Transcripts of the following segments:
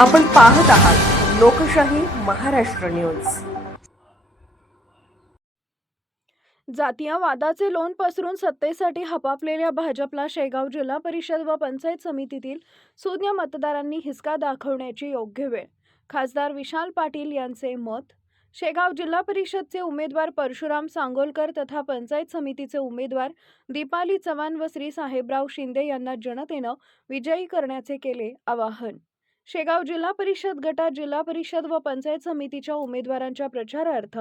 आपण पाहत आहात लोकशाही महाराष्ट्र न्यूज। जातीय वादाचे लोण पसरून सत्तेसाठी हपापलेल्या भाजपला शेगाव जिल्हा परिषद व पंचायत समितीतील सुज्ञ मतदारांनी हिसका दाखवण्याची योग्य वेळ। खासदार विशाल पाटील यांचे मत। शेगाव जिल्हा परिषदचे उमेदवार परशुराम सांगोलकर तथा पंचायत समितीचे उमेदवार दीपाली चव्हाण व श्री साहेबराव शिंदे यांना जनतेनं विजयी करण्याचे केले आवाहन। शेगाव जिल्हा परिषद गटात जिल्हा परिषद व पंचायत समितीच्या उमेदवारांच्या प्रचारार्थ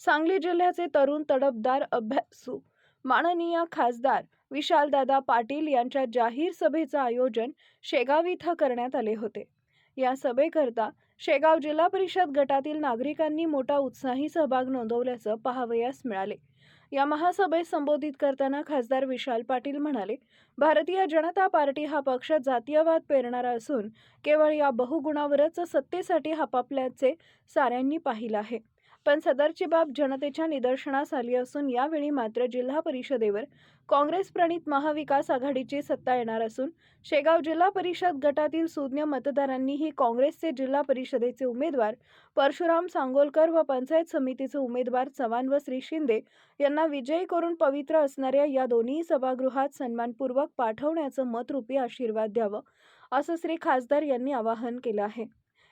सांगली जिल्ह्याचे तरुण तडफदार अभ्यासू माननीय खासदार विशालदादा पाटील यांच्या जाहीर सभेचं आयोजन शेगाव इथं करण्यात आले होते। या सभेकरता शेगाव जिल्हा परिषद गटातील नागरिकांनी मोठा उत्साही सहभाग नोंदवल्याचं पाहावयास मिळाले। या महासभेस संबोधित करताना खासदार विशाल पाटील म्हणाले, भारतीय जनता पार्टी हा पक्ष जातीयवाद पेरणारा असून केवळ या बहुगुणावरच सत्तेसाठी हपापल्याचे साऱ्यांनी पाहिलं आहे। पण सदरची बाब जनतेच्या निदर्शनास आली असून यावेळी मात्र जिल्हा परिषदेवर काँग्रेस प्रणित महाविकास आघाडीची सत्ता येणार असून शेगाव जिल्हा परिषद गटातील सुज्ञ मतदारांनीही काँग्रेसचे जिल्हा परिषदेचे उमेदवार परशुराम सांगोलकर व पंचायत समितीचे उमेदवार चव्हाण व श्री शिंदे यांना विजयी करून पवित्र असणाऱ्या या दोन्ही सभागृहात सन्मानपूर्वक पाठवण्याचं मतरूपी आशीर्वाद द्यावं असं श्री खासदार यांनी आवाहन केलं आहे।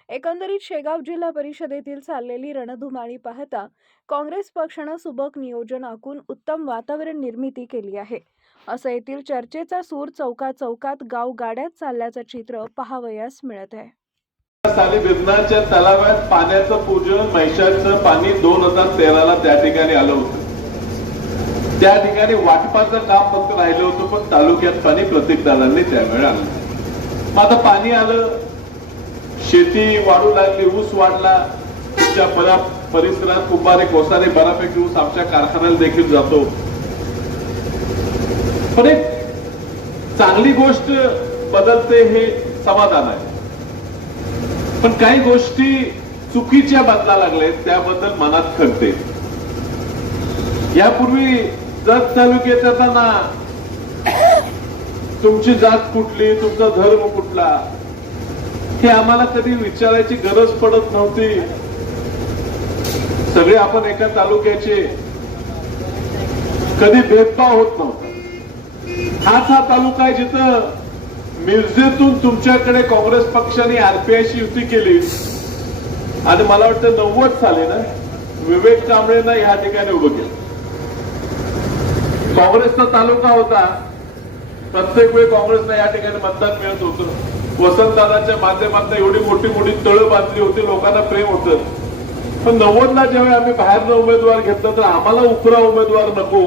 एकंदरीत शेगाव जिल्हा परिषदेतील चाललेली रणधुमाळी पाहता काँग्रेस पक्षानं सुबक नियोजन आखून उत्तम वातावरण निर्मिती केली आहे असं येथील चर्चेचा सूर चौकात गाव गाड्यात चालल्याचं चित्र पाहावयास मिळत आहे। साली बिरनाच्या तलावात पाण्याचं पूजन म्हैसाचं पाणी 2013ला त्या ठिकाणी आलं होतं। त्या ठिकाणी वाटपाचं काम फक्त राहिलं होतं, पण तालुक्यात पाणी प्रत्येकदारांनी त्यावेळी आणलं। मग आता पाणी आलं, शेती वाढू लागली, ऊस वाढला। तुमच्या परिसरात कुंभारे कोसारे बऱ्यापैकी ऊस आमच्या कारखान्याला देखील जातो। पण एक चांगली गोष्ट बदलते हे समाधान आहे, पण काही गोष्टी चुकीच्या बदला लागल्यात त्याबद्दल मनात खटते। यापूर्वी जत तालुक्यात येताना तुमची जात कुठली, तुमचा धर्म कुठला हे आम्हाला कधी विचारायची गरज पडत नव्हती। सगळे आपण एका तालुक्याचे, कधी भेदभाव होत नव्हता। हाच हा तालुका आहे जिथं मिरजेतून तुमच्याकडे काँग्रेस पक्षाने आरपीआयची युती केली आणि मला वाटतं 90 साली ना विवेक कांबळेंना या ठिकाणी उभं केलं। काँग्रेसचा तालुका होता, प्रत्येक वेळी काँग्रेसला या ठिकाणी मतदान मिळत होतं। वसंतदादांच्या माध्यमातून एवढी मोठी मोठी तळं बांधली होती, लोकांना प्रेम होतं। पण 90ला जेव्हा आम्ही बाहेरनं उमेदवार घेतला तर आम्हाला उपरा उमेदवार नको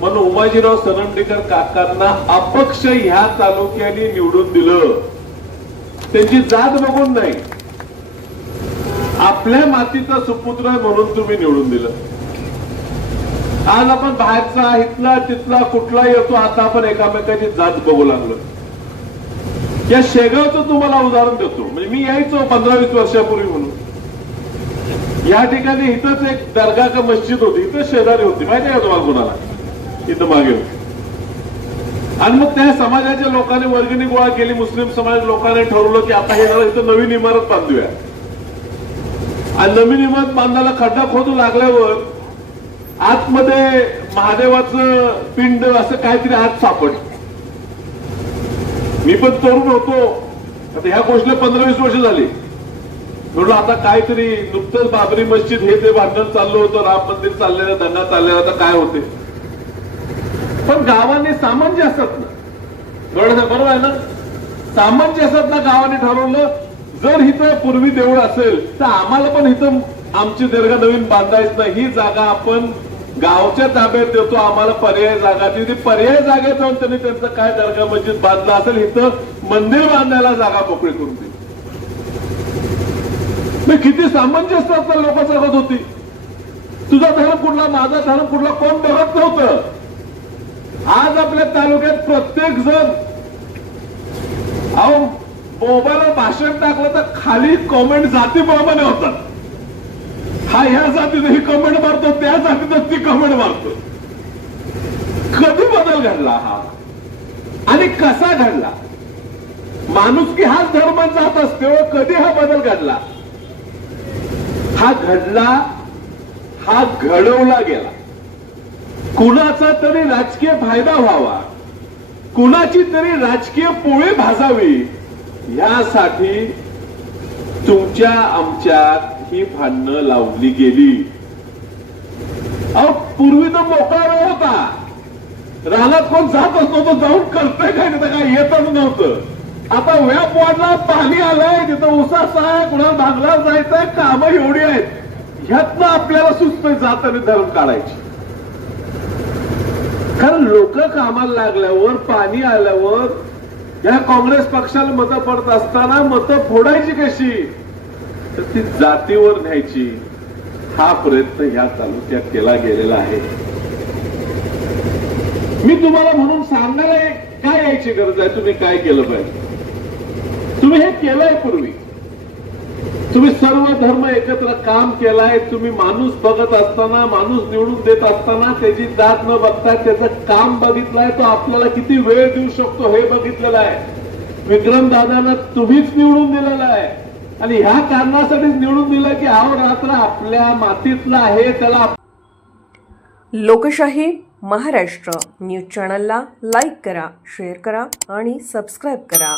म्हणून उमाजीराव सरंडेकर काकांना अपक्ष ह्या तालुक्याने निवडून दिलं। त्यांची जात बघून नाही, आपल्या मातीचा सुपुत्र म्हणून तुम्ही निवडून दिलं। आज आपण बाहेरचा इथला तिथला कुठला येतो, आता आपण एकामेकाची जात बघू लागलो। या शेगावचं तुम्हाला उदाहरण देतो, म्हणजे मी यायचो 15-20 वर्षापूर्वी म्हणून। या ठिकाणी इथंच एक दर्गा का मस्जिद होती, इथं शेजारी होती, माहिती आहे तुम्हाला कोणाला, इथं मागे होती। आणि मग त्या समाजाच्या लोकांनी वर्गणी गोळा केली, मुस्लिम समाज लोकांनी ठरवलं की आता हे इथं नवीन इमारत बांधूया। आणि नवीन इमारत बांधायला खड्डा खोदू लागल्यावर आतमध्ये महादेवाचं पिंड असं काहीतरी आत सापडलं। मी पण तरुण होतो, आता ह्या गोष्टीला 15-20 वर्ष झाली। म्हटलं आता काहीतरी नुकतंच बाबरी मस्जिद हे ते भांडण चाललं होतं, राम मंदिर चाललेलं, दंगा चाललेला, आता काय होते। पण गावांनी सामंजस्यातनं, बरोबर आहे ना, सामंजस्यातनं गावाने ठरवलं जर इथं पूर्वी देऊळ असेल तर आम्हाला पण इथं आमची दर्गा नवीन बांधायच नाही, ही जागा आपण गावच्या ताब्यात देतो, आम्हाला पर्याय जागा ती पर्याय जागेत जाऊन त्यांनी त्यांचं काय दर्गा मस्जिद बांधला असेल, इथं मंदिर बांधायला जागा मोकळी करून दिली। किती सामंजस्य लोक जगत होती। तुझा धर्म कुठला, माझा धर्म कुठला, कोण बघत नव्हतं। आज आपल्या तालुक्यात प्रत्येक जण अहो मोबाईलवर भाषण टाकलं तर खाली कॉमेंट जातीप्रमाणे होतात। हा ह्या जातीचं ही कमेंट मारतो, त्या जातीचं ती कमेंट मारतो। कधी बदल घडला हा आणि कसा घडला? माणुसकी हाच धर्म जात असतो. कधी हा बदल घडला? हा घडला, हा घडवला गेला. कुणाचा तरी राजकीय फायदा व्हावा, कुणाची तरी राजकीय पोळी भाजावी, यासाठी तुमच्या आमच्यात ही भांडणं लावली गेली. अहो, पूर्वी तर मोकळा वेळ होता. रानात कोण जातच नव्हतं, जाऊन करतंय काय नाही, काय येतच नव्हतं. आता व्याप वाढला, पाणी आलंय, तिथं उसाचं आहे, कुणाला भांगला जायचंय, कामं एवढी आहेत. ह्यातनं आपल्याला सुचतंय जात आणि धरण काढायची. कारण लोक कामाला लागल्यावर, पाणी आल्यावर या काँग्रेस पक्षाला मतं पडत असताना मतं फोडायची कशी, तर ती जातीवर न्यायची. हा प्रयत्न ह्या तालुक्यात केला गेलेला आहे. मी तुम्हाला म्हणून सांगणार आहे, काय यायची गरज आहे, तुम्ही काय केलं पाहिजे. तुम्ही हे केलंय पूर्वी, तुम्ही सर्व धर्म एकत्र काम केलाय. तुम्ही माणूस बघत असताना, माणूस निवडून देत असताना त्याची जात न बघता त्याचं काम बघितलंय. तो आपल्याला किती वेळ देऊ शकतो हे बघितलेलं आहे. विक्रम दादांना तुम्हीच निवडून दिलेलं आहे आणि ह्या कारणासाठीच निवडून दिलं की अहोरात्र आपल्या मातीतला आहे, त्याला. लोकशाही महाराष्ट्र न्यूज चॅनलला लाईक करा, शेअर करा आणि सबस्क्राईब करा.